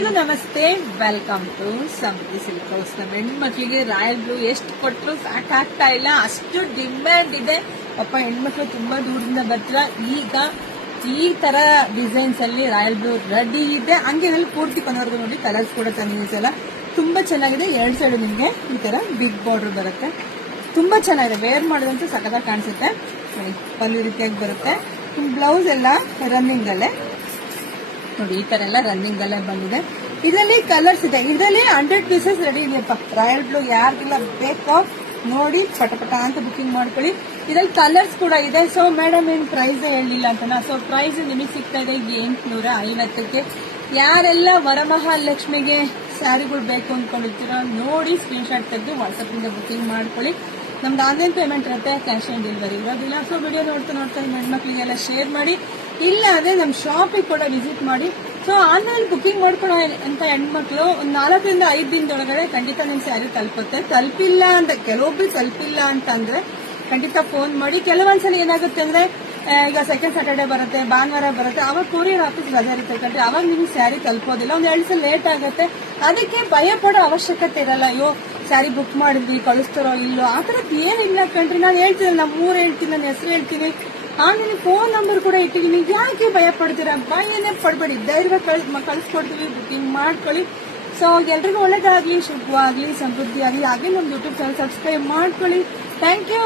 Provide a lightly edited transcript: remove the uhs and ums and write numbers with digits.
ಎಲ್ಲರಿಗೂ ನಮಸ್ತೆ, welcome to Samruddhi Silk House. ನಮ್ಮ ಹೆಣ್ಮಕ್ಳಿಗೆ ರಾಯಲ್ ಬ್ಲೂ ಎಷ್ಟು ಕೊಟ್ಟರು ಸಾಕಾಗ್ತಾ ಇಲ್ಲ, ಅಷ್ಟು ಡಿಮ್ಯಾಂಡ್ ಇದೆ. ಪಾಪ ಹೆಣ್ಮಕ್ಳು ತುಂಬಾ ದೂರದಿಂದ ಬರ್ತೀರಾ. ಈಗ ಈ ತರ ಡಿಸೈನ್ಸ್ ಅಲ್ಲಿ ರಾಯಲ್ ಬ್ಲೂ ರೆಡಿ ಇದೆ. ಹಂಗೆ ಅಲ್ಲಿ ಪೂರ್ತಿ ಕೊನೆವರೆಗೂ ನೋಡಿ. ಕಲರ್ಸ್ ಕೂಡ ಚೆನ್ನಾಗಿದೆ, ತುಂಬಾ ಚೆನ್ನಾಗಿದೆ. 2 ಸೈಡ್ ನಿಮ್ಗೆ ಈ ತರ ಬಿಗ್ ಬಾರ್ಡರ್ ಬರುತ್ತೆ, ತುಂಬಾ ಚೆನ್ನಾಗಿದೆ. ವೇರ್ ಮಾಡೋದಂತೂ ಸಖತ್ತಾಗಿ ಕಾಣಿಸುತ್ತೆ. ಪಲ್ಲು ರೀತಿಯಾಗಿ ಬರುತ್ತೆ. ಬ್ಲೌಸ್ ಎಲ್ಲ ರನ್ನಿಂಗ್ ಅಲ್ಲೇ ನೋಡಿ, ಈ ತರ ಎಲ್ಲ ರನ್ನಿಂಗ್ ಅಲ್ಲೇ ಬಂದಿದೆ. ಇದರಲ್ಲಿ ಕಲರ್ಸ್ ಇದೆ. ಇದರಲ್ಲಿ 100 ಪೀಸಸ್ ರೆಡಿ ಇದೆಯಪ್ಪ. ರಾಯಲ್ ಬ್ಲೂ ಯಾರಿಗೆಲ್ಲ ಬೇಕೋ ನೋಡಿ ಪಟಪಟ ಅಂತ ಬುಕಿಂಗ್ ಮಾಡ್ಕೊಳ್ಳಿ. ಇದ್ರಲ್ಲಿ ಕಲರ್ಸ್ ಕೂಡ ಇದೆ. ಸೊ ಮೇಡಮ್ ಏನ್ ಪ್ರೈಸ್ ಹೇಳಿಲ್ಲ ಅಂತನಾ? ಸೊ ಪ್ರೈಸ್ ನಿಮಗೆ ಸಿಗ್ತಾ ಇದೆ 850ಕ್ಕೆ. ಯಾರೆಲ್ಲ ವರಮಹಾಲಕ್ಷ್ಮಿಗೆ ಸ್ಯಾರಿಗಳು ಬೇಕು ಅಂದ್ಕೊಂಡಿರ್ತೀರೋ ನೋಡಿ ಸ್ಕ್ರೀನ್ ಶಾಟ್ ತೆಗೆದು ವಾಟ್ಸ್ಆಪ್ ಇಂದ ಬುಕಿಂಗ್ ಮಾಡ್ಕೊಳ್ಳಿ. ನಮ್ದು ಆನ್ಲೈನ್ ಪೇಮೆಂಟ್ ಇರುತ್ತೆ, ಕ್ಯಾಶ್ ಆನ್ ಡೆಲಿವರಿ ಇರೋದಿಲ್ಲ. ಸೊ ವಿಡಿಯೋ ನೋಡ್ತಾ ನಿಮ್ಮ ಹೆಣ್ಮಕ್ಳಿಗೆಲ್ಲ ಶೇರ್ ಮಾಡಿ. ಇಲ್ಲ ಅದೇ ನಮ್ಮ ಶಾಪಿಗೆ ಕೂಡ ವಿಸಿಟ್ ಮಾಡಿ. ಸೊ ಆನ್ಲೈನ್ ಬುಕಿಂಗ್ ಮಾಡ್ಕೊಳ್ಳೋ ಅಂತ ಹೆಣ್ಮಕ್ಳು ಒಂದು 4 ರಿಂದ 5 ದಿನದೊಳಗಡೆ ಖಂಡಿತ ನಿಮ್ ಸ್ಯಾರಿ ತಲುಪುತ್ತೆ. ತಲುಪಿಲ್ಲ ಅಂತ ಕೆಲವೊಬ್ರು ತಲುಪಿಲ್ಲ ಅಂತ ಅಂದ್ರೆ ಖಂಡಿತ ಫೋನ್ ಮಾಡಿ. ಕೆಲವೊಂದ್ಸಲ ಏನಾಗುತ್ತೆ ಅಂದ್ರೆ ಈಗ ಸೆಕೆಂಡ್ ಸ್ಯಾಟರ್ಡೆ ಬರುತ್ತೆ, ಭಾನುವಾರ ಬರುತ್ತೆ, ಅವಾಗ ಕೊರಿಯರ್ ಆಫೀಸ್ ರಜೆ ಇರುತ್ತೆ ಕಂಡ್ರಿ, ಅವಾಗ ನಿಮ್ಗೆ ಸ್ಯಾರಿ ತಲುಪೋದಿಲ್ಲ. ಒಂದ್ 2 ಸಲ ಲೇಟ್ ಆಗುತ್ತೆ. ಅದಕ್ಕೆ ಭಯ ಪಡೋ ಅವಶ್ಯಕತೆ ಇರಲ್ಲ. ಅಯ್ಯೋ ಸ್ಯಾರಿ ಬುಕ್ ಮಾಡಿದ್ವಿ ಕಳಿಸ್ತಾರೋ ಇಲ್ಲೋ, ಆ ತರದ್ ಏನಿಲ್ಲ ಕಣ್ರಿ. ನಾನು ಹೇಳ್ತೀನಿ, ನಮ್ಮ ಊರು ಹೇಳ್ತೀನಿ, ನನ್ನ ಹೆಸರು ಹೇಳ್ತೀನಿ, ಆಮೇಲೆ ಫೋನ್ ನಂಬರ್ ಕೂಡ ಇಟ್ಟಿದ್ದೀನಿ. ಯಾಕೆ ಭಯ ಪಡ್ತೀರಾ? ಭಯನೇ ಪಡ್ಬೇಡಿ, ಧೈರ್ಯವಾಗಿ ಕಳಿಸ್ಕೊಡ್ತೀವಿ, ಬುಕಿಂಗ್ ಮಾಡ್ಕೊಳ್ಳಿ. ಸೊ ಎಲ್ರಿಗೂ ಒಳ್ಳೇದಾಗ್ಲಿ, ಶುಭವಾಗ್ಲಿ, ಸಮೃದ್ಧಿ ಆಗಲಿ. ಹಾಗೆ ನಮ್ಮ ಯೂಟ್ಯೂಬ್ ಚಾನಲ್ ಸಬ್ಸ್ಕ್ರೈಬ್ ಮಾಡ್ಕೊಳ್ಳಿ. Thank you.